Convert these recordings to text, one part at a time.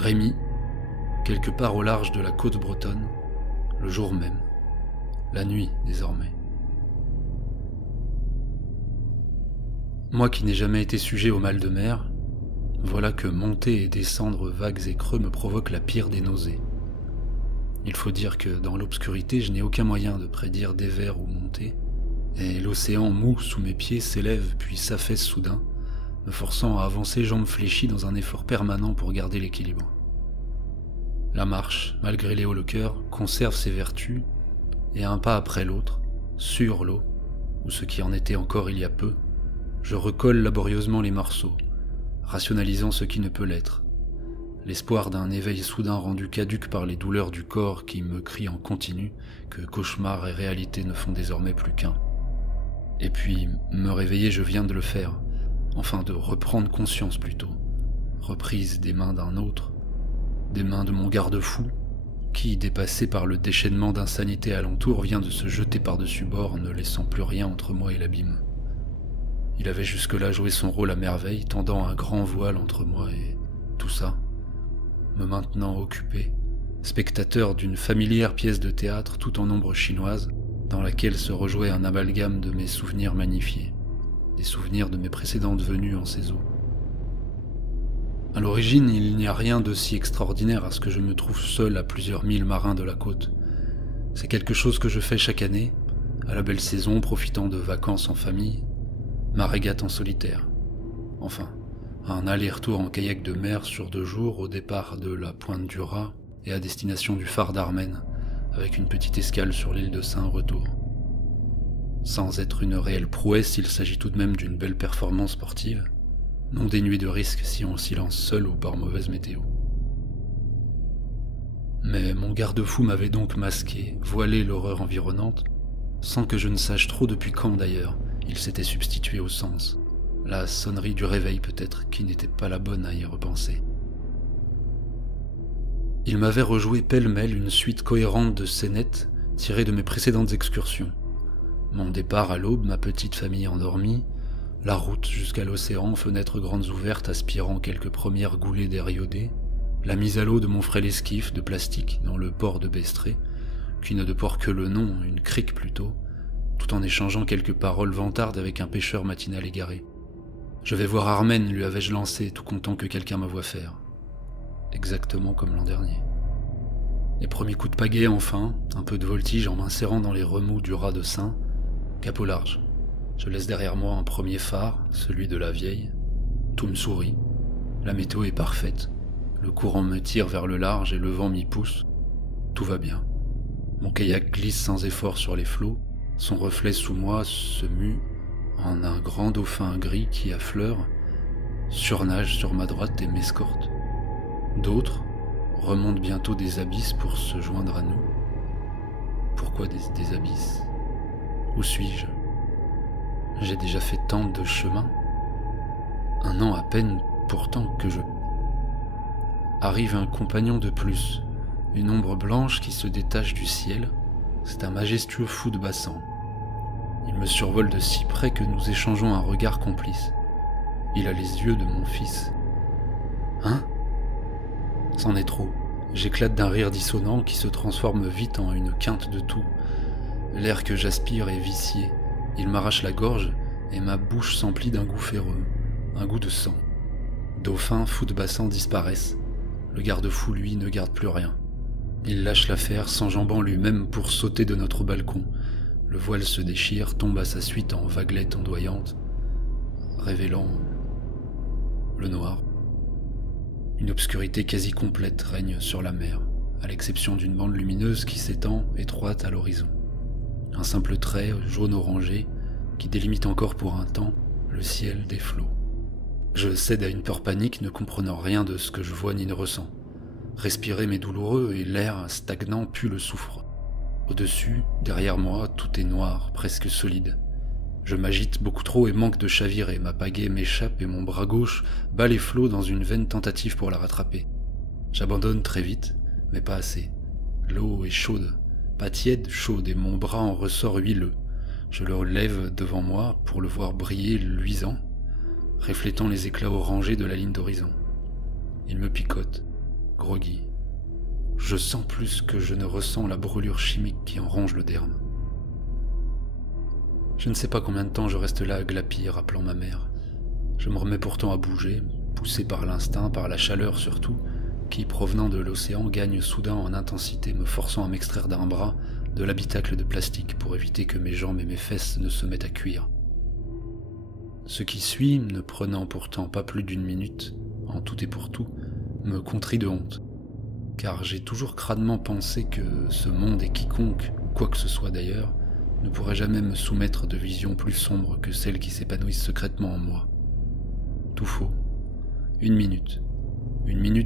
Rémy, quelque part au large de la côte bretonne, le jour même, la nuit désormais. Moi qui n'ai jamais été sujet au mal de mer, voilà que monter et descendre vagues et creux me provoque la pire des nausées. Il faut dire que dans l'obscurité, je n'ai aucun moyen de prédire dévers ou montée, et l'océan mou sous mes pieds s'élève puis s'affaisse soudain, me forçant à avancer jambes fléchies dans un effort permanent pour garder l'équilibre. La marche, malgré les hauts le cœur, conserve ses vertus, et un pas après l'autre, sur l'eau, ou ce qui en était encore il y a peu, je recolle laborieusement les morceaux, rationalisant ce qui ne peut l'être. L'espoir d'un éveil soudain rendu caduc par les douleurs du corps qui me crient en continu que cauchemar et réalité ne font désormais plus qu'un. Et puis, me réveiller, je viens de le faire, enfin de reprendre conscience plutôt, reprise des mains d'un autre, des mains de mon garde-fou, qui, dépassé par le déchaînement d'insanité alentour, vient de se jeter par-dessus bord, ne laissant plus rien entre moi et l'abîme. Il avait jusque-là joué son rôle à merveille, tendant un grand voile entre moi et tout ça, me maintenant occupé, spectateur d'une familière pièce de théâtre tout en ombre chinoise, dans laquelle se rejouait un amalgame de mes souvenirs magnifiés, des souvenirs de mes précédentes venues en ces eaux. À l'origine, il n'y a rien de si extraordinaire à ce que je me trouve seul à plusieurs milles marins de la côte. C'est quelque chose que je fais chaque année, à la belle saison, profitant de vacances en famille, ma régate en solitaire. Enfin, un aller-retour en kayak de mer sur 2 jours au départ de la pointe du Raz et à destination du phare d'Armen, avec une petite escale sur l'île de Saint-Retour. Sans être une réelle prouesse, il s'agit tout de même d'une belle performance sportive, non dénuée de risques si on s'y lance seul ou par mauvaise météo. Mais mon garde-fou m'avait donc masqué, voilé l'horreur environnante, sans que je ne sache trop depuis quand d'ailleurs il s'était substitué au sens. La sonnerie du réveil peut-être, qui n'était pas la bonne à y repenser. Il m'avait rejoué pêle-mêle une suite cohérente de scénettes tirées de mes précédentes excursions. Mon départ à l'aube, ma petite famille endormie, la route jusqu'à l'océan, fenêtres grandes ouvertes aspirant quelques premières goulées d'air iodé, la mise à l'eau de mon frêle esquif de plastique dans le port de Bestré, qui n'a de port que le nom, une crique plutôt, tout en échangeant quelques paroles vantardes avec un pêcheur matinal égaré. Je vais voir Armen, lui avais-je lancé, tout content que quelqu'un me voie faire. Exactement comme l'an dernier. Les premiers coups de pagaie enfin, un peu de voltige en m'insérant dans les remous du raz de Seine, cap au large. Je laisse derrière moi un premier phare, celui de la vieille. Tout me sourit. La météo est parfaite. Le courant me tire vers le large et le vent m'y pousse. Tout va bien. Mon kayak glisse sans effort sur les flots. Son reflet sous moi se mue en un grand dauphin gris qui affleure, surnage sur ma droite et m'escorte. D'autres remontent bientôt des abysses pour se joindre à nous. Pourquoi des abysses? Où suis-je? J'ai déjà fait tant de chemin. 1 an à peine pourtant que je... Arrive un compagnon de plus, une ombre blanche qui se détache du ciel. C'est un majestueux fou de bassan. Il me survole de si près que nous échangeons un regard complice. Il a les yeux de mon fils. Hein? C'en est trop. J'éclate d'un rire dissonant qui se transforme vite en une quinte de tout. L'air que j'aspire est vicié. Il m'arrache la gorge et ma bouche s'emplit d'un goût féreux, un goût de sang. Dauphin, fou de bassan disparaissent. Le garde-fou, lui, ne garde plus rien. Il lâche l'affaire, s'enjambant lui-même pour sauter de notre balcon. Le voile se déchire, tombe à sa suite en vaguelettes ondoyantes, révélant le noir. Une obscurité quasi complète règne sur la mer, à l'exception d'une bande lumineuse qui s'étend, étroite à l'horizon. Un simple trait jaune-orangé qui délimite encore pour un temps le ciel des flots. Je cède à une peur panique, ne comprenant rien de ce que je vois ni ne ressens. Respirer m'est douloureux et l'air stagnant pue le soufre. Au-dessus, derrière moi, tout est noir, presque solide. Je m'agite beaucoup trop et manque de chavirer, ma pagaie m'échappe et mon bras gauche bat les flots dans une vaine tentative pour la rattraper. J'abandonne très vite, mais pas assez. L'eau est chaude, pas tiède, chaude, et mon bras en ressort huileux. Je le lève devant moi pour le voir briller luisant, reflétant les éclats orangés de la ligne d'horizon. Il me picote, groggy. Je sens plus que je ne ressens la brûlure chimique qui en ronge le derme. Je ne sais pas combien de temps je reste là à glapir, appelant ma mère. Je me remets pourtant à bouger, poussé par l'instinct, par la chaleur surtout, qui, provenant de l'océan, gagne soudain en intensité, me forçant à m'extraire d'un bras de l'habitacle de plastique pour éviter que mes jambes et mes fesses ne se mettent à cuire. Ce qui suit, ne prenant pourtant pas plus d'une minute, en tout et pour tout, me contrit de honte, car j'ai toujours crânement pensé que ce monde et quiconque, quoi que ce soit d'ailleurs, ne pourrait jamais me soumettre de visions plus sombres que celles qui s'épanouissent secrètement en moi. Tout faux. Une minute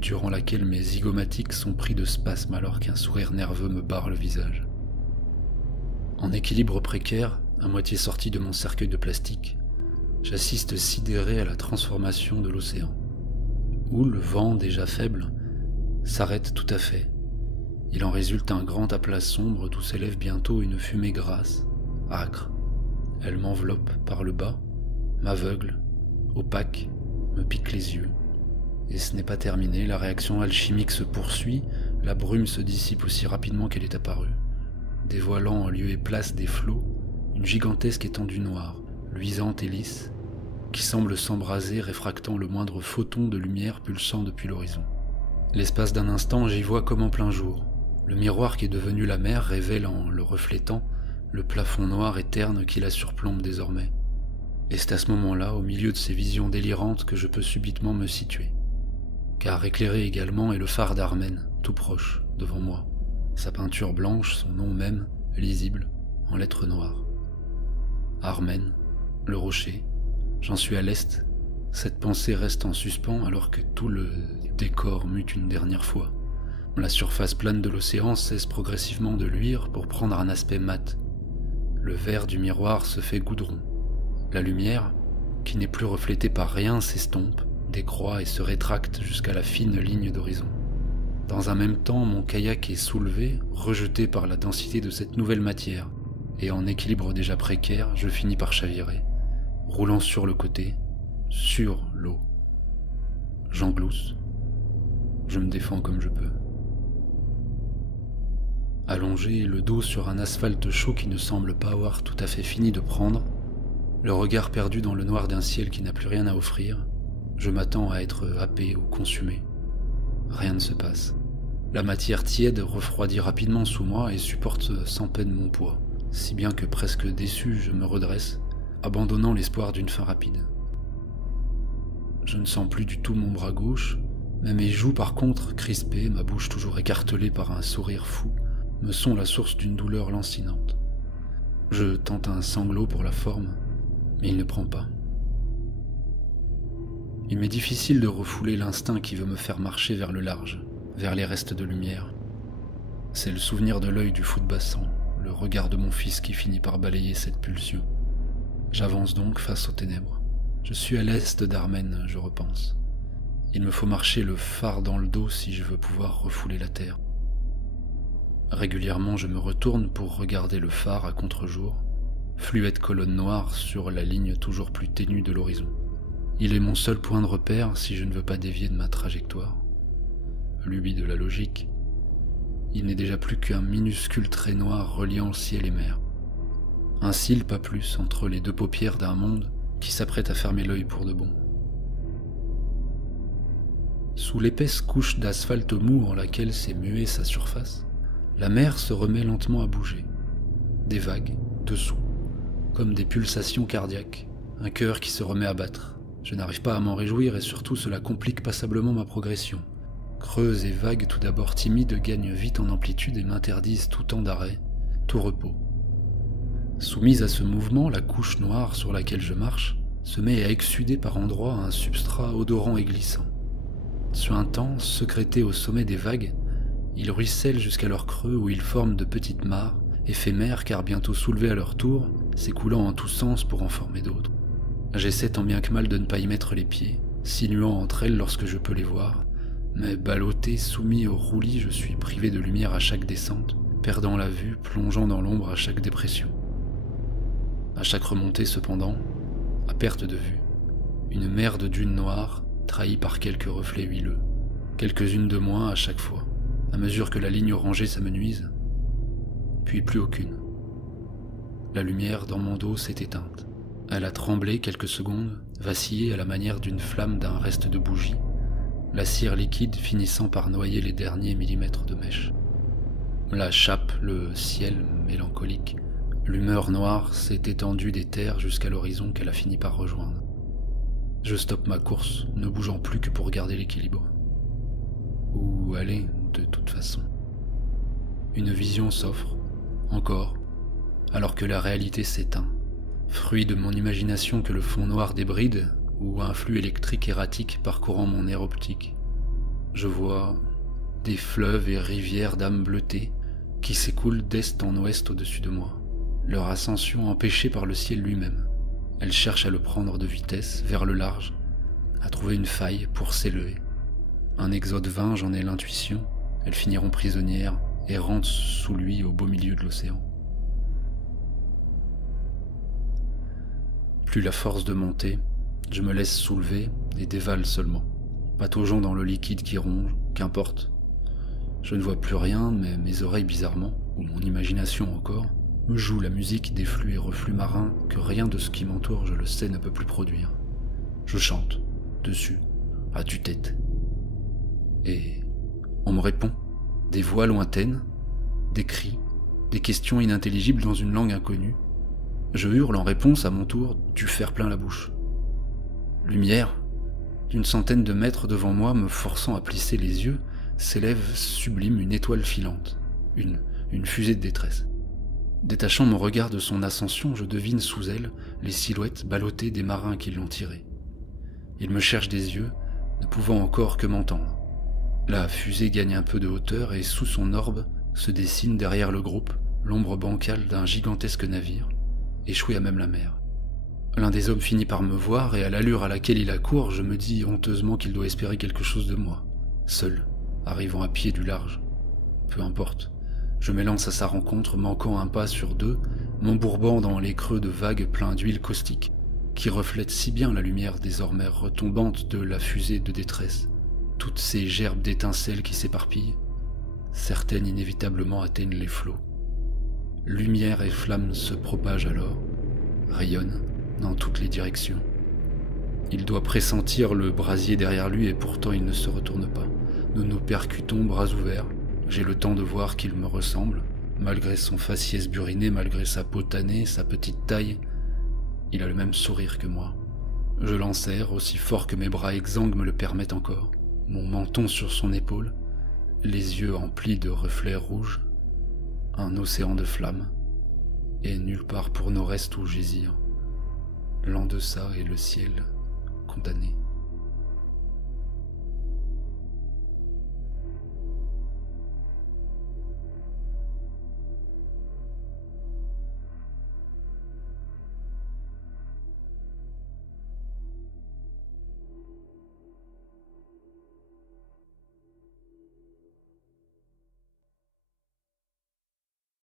durant laquelle mes zygomatiques sont pris de spasmes alors qu'un sourire nerveux me barre le visage. En équilibre précaire, à moitié sorti de mon cercueil de plastique, j'assiste sidéré à la transformation de l'océan, où le vent, déjà faible, s'arrête tout à fait. Il en résulte un grand aplat sombre d'où s'élève bientôt une fumée grasse, âcre. Elle m'enveloppe par le bas, m'aveugle, opaque, me pique les yeux. Et ce n'est pas terminé, la réaction alchimique se poursuit, la brume se dissipe aussi rapidement qu'elle est apparue, dévoilant en lieu et place des flots une gigantesque étendue noire, luisante et lisse, qui semble s'embraser, réfractant le moindre photon de lumière pulsant depuis l'horizon. L'espace d'un instant, j'y vois comme en plein jour. Le miroir qui est devenu la mer révèle en le reflétant le plafond noir et terne qui la surplombe désormais. Et c'est à ce moment-là, au milieu de ces visions délirantes, que je peux subitement me situer. Car éclairé également est le phare d'Armen, tout proche, devant moi. Sa peinture blanche, son nom même, lisible, en lettres noires. Armen, le rocher, j'en suis à l'est. Cette pensée reste en suspens alors que tout le décor mute une dernière fois. La surface plane de l'océan cesse progressivement de luire pour prendre un aspect mat. Le verre du miroir se fait goudron. La lumière, qui n'est plus reflétée par rien, s'estompe, décroît et se rétracte jusqu'à la fine ligne d'horizon. Dans un même temps, mon kayak est soulevé, rejeté par la densité de cette nouvelle matière, et en équilibre déjà précaire, je finis par chavirer, roulant sur le côté, sur l'eau. J'englousse. Je me défends comme je peux. Allongé, le dos sur un asphalte chaud qui ne semble pas avoir tout à fait fini de prendre, le regard perdu dans le noir d'un ciel qui n'a plus rien à offrir, je m'attends à être happé ou consumé. Rien ne se passe. La matière tiède refroidit rapidement sous moi et supporte sans peine mon poids, si bien que presque déçu, je me redresse, abandonnant l'espoir d'une fin rapide. Je ne sens plus du tout mon bras gauche, mais mes joues par contre, crispées, ma bouche toujours écartelée par un sourire fou, me sont la source d'une douleur lancinante. Je tente un sanglot pour la forme, mais il ne prend pas. Il m'est difficile de refouler l'instinct qui veut me faire marcher vers le large, vers les restes de lumière. C'est le souvenir de l'œil du fou de Bassan, le regard de mon fils qui finit par balayer cette pulsion. J'avance donc face aux ténèbres. Je suis à l'est d'Armen, je repense. Il me faut marcher le phare dans le dos si je veux pouvoir refouler la terre. Régulièrement, je me retourne pour regarder le phare à contre-jour, fluette colonne noire sur la ligne toujours plus ténue de l'horizon. Il est mon seul point de repère si je ne veux pas dévier de ma trajectoire. Lubie de la logique, il n'est déjà plus qu'un minuscule trait noir reliant le ciel et mer. Un cil, pas plus, entre les deux paupières d'un monde qui s'apprête à fermer l'œil pour de bon. Sous l'épaisse couche d'asphalte mou en laquelle s'est muée sa surface, la mer se remet lentement à bouger. Des vagues, dessous, comme des pulsations cardiaques, un cœur qui se remet à battre. Je n'arrive pas à m'en réjouir et surtout cela complique passablement ma progression. Creuses et vagues tout d'abord timides gagnent vite en amplitude et m'interdisent tout temps d'arrêt, tout repos. Soumise à ce mouvement, la couche noire sur laquelle je marche se met à exsuder par endroits un substrat odorant et glissant. Suintant, secrété au sommet des vagues, ils ruissellent jusqu'à leur creux où ils forment de petites mares, éphémères car bientôt soulevées à leur tour, s'écoulant en tous sens pour en former d'autres. J'essaie tant bien que mal de ne pas y mettre les pieds, sinuant entre elles lorsque je peux les voir, mais ballotté, soumis au roulis, je suis privé de lumière à chaque descente, perdant la vue, plongeant dans l'ombre à chaque dépression. À chaque remontée cependant, à perte de vue, une mer de dunes noires, trahie par quelques reflets huileux, quelques-unes de moins à chaque fois, à mesure que la ligne orangée s'amenuise, puis plus aucune. La lumière dans mon dos s'est éteinte. Elle a tremblé quelques secondes, vacillé à la manière d'une flamme d'un reste de bougie, la cire liquide finissant par noyer les derniers millimètres de mèche. La chape, le ciel mélancolique, l'humeur noire s'est étendue des terres jusqu'à l'horizon qu'elle a fini par rejoindre. Je stoppe ma course, ne bougeant plus que pour garder l'équilibre. Où aller, de toute façon. Une vision s'offre, encore, alors que la réalité s'éteint, fruit de mon imagination que le fond noir débride ou un flux électrique erratique parcourant mon nerf optique. Je vois des fleuves et rivières d'âmes bleutées qui s'écoulent d'est en ouest au-dessus de moi, leur ascension empêchée par le ciel lui-même. Elles cherchent à le prendre de vitesse vers le large, à trouver une faille pour s'élever. Un exode vain, j'en ai l'intuition, elles finiront prisonnières, errantes sous lui au beau milieu de l'océan. Plus la force de monter, je me laisse soulever et dévale seulement, pataugeant dans le liquide qui ronge, qu'importe. Je ne vois plus rien, mais mes oreilles bizarrement, ou mon imagination encore, me jouent la musique des flux et reflux marins que rien de ce qui m'entoure, je le sais, ne peut plus produire. Je chante, dessus, à tue-tête. Et on me répond, des voix lointaines, des cris, des questions inintelligibles dans une langue inconnue. Je hurle en réponse à mon tour du faire plein la bouche. Lumière, d'une centaine de mètres devant moi, me forçant à plisser les yeux, s'élève sublime une étoile filante, une fusée de détresse. Détachant mon regard de son ascension, je devine sous elle les silhouettes ballottées des marins qui l'ont tirée. Ils me cherchent des yeux, ne pouvant encore que m'entendre. La fusée gagne un peu de hauteur et sous son orbe se dessine derrière le groupe l'ombre bancale d'un gigantesque navire, échoué à même la mer. L'un des hommes finit par me voir et à l'allure à laquelle il accourt, je me dis honteusement qu'il doit espérer quelque chose de moi, seul, arrivant à pied du large. Peu importe. Je m'élance à sa rencontre, manquant un pas sur deux, m'embourbant dans les creux de vagues pleins d'huile caustique, qui reflètent si bien la lumière désormais retombante de la fusée de détresse. Toutes ces gerbes d'étincelles qui s'éparpillent, certaines inévitablement atteignent les flots. Lumière et flammes se propagent alors, rayonnent dans toutes les directions. Il doit pressentir le brasier derrière lui et pourtant il ne se retourne pas. Nous nous percutons bras ouverts. J'ai le temps de voir qu'il me ressemble, malgré son faciès buriné, malgré sa peau tannée, sa petite taille. Il a le même sourire que moi. Je l'enserre aussi fort que mes bras exsangues me le permettent encore, mon menton sur son épaule, les yeux emplis de reflets rouges, un océan de flammes, et nulle part pour nos restes où j'hésire. L'en-deçà et le ciel condamné.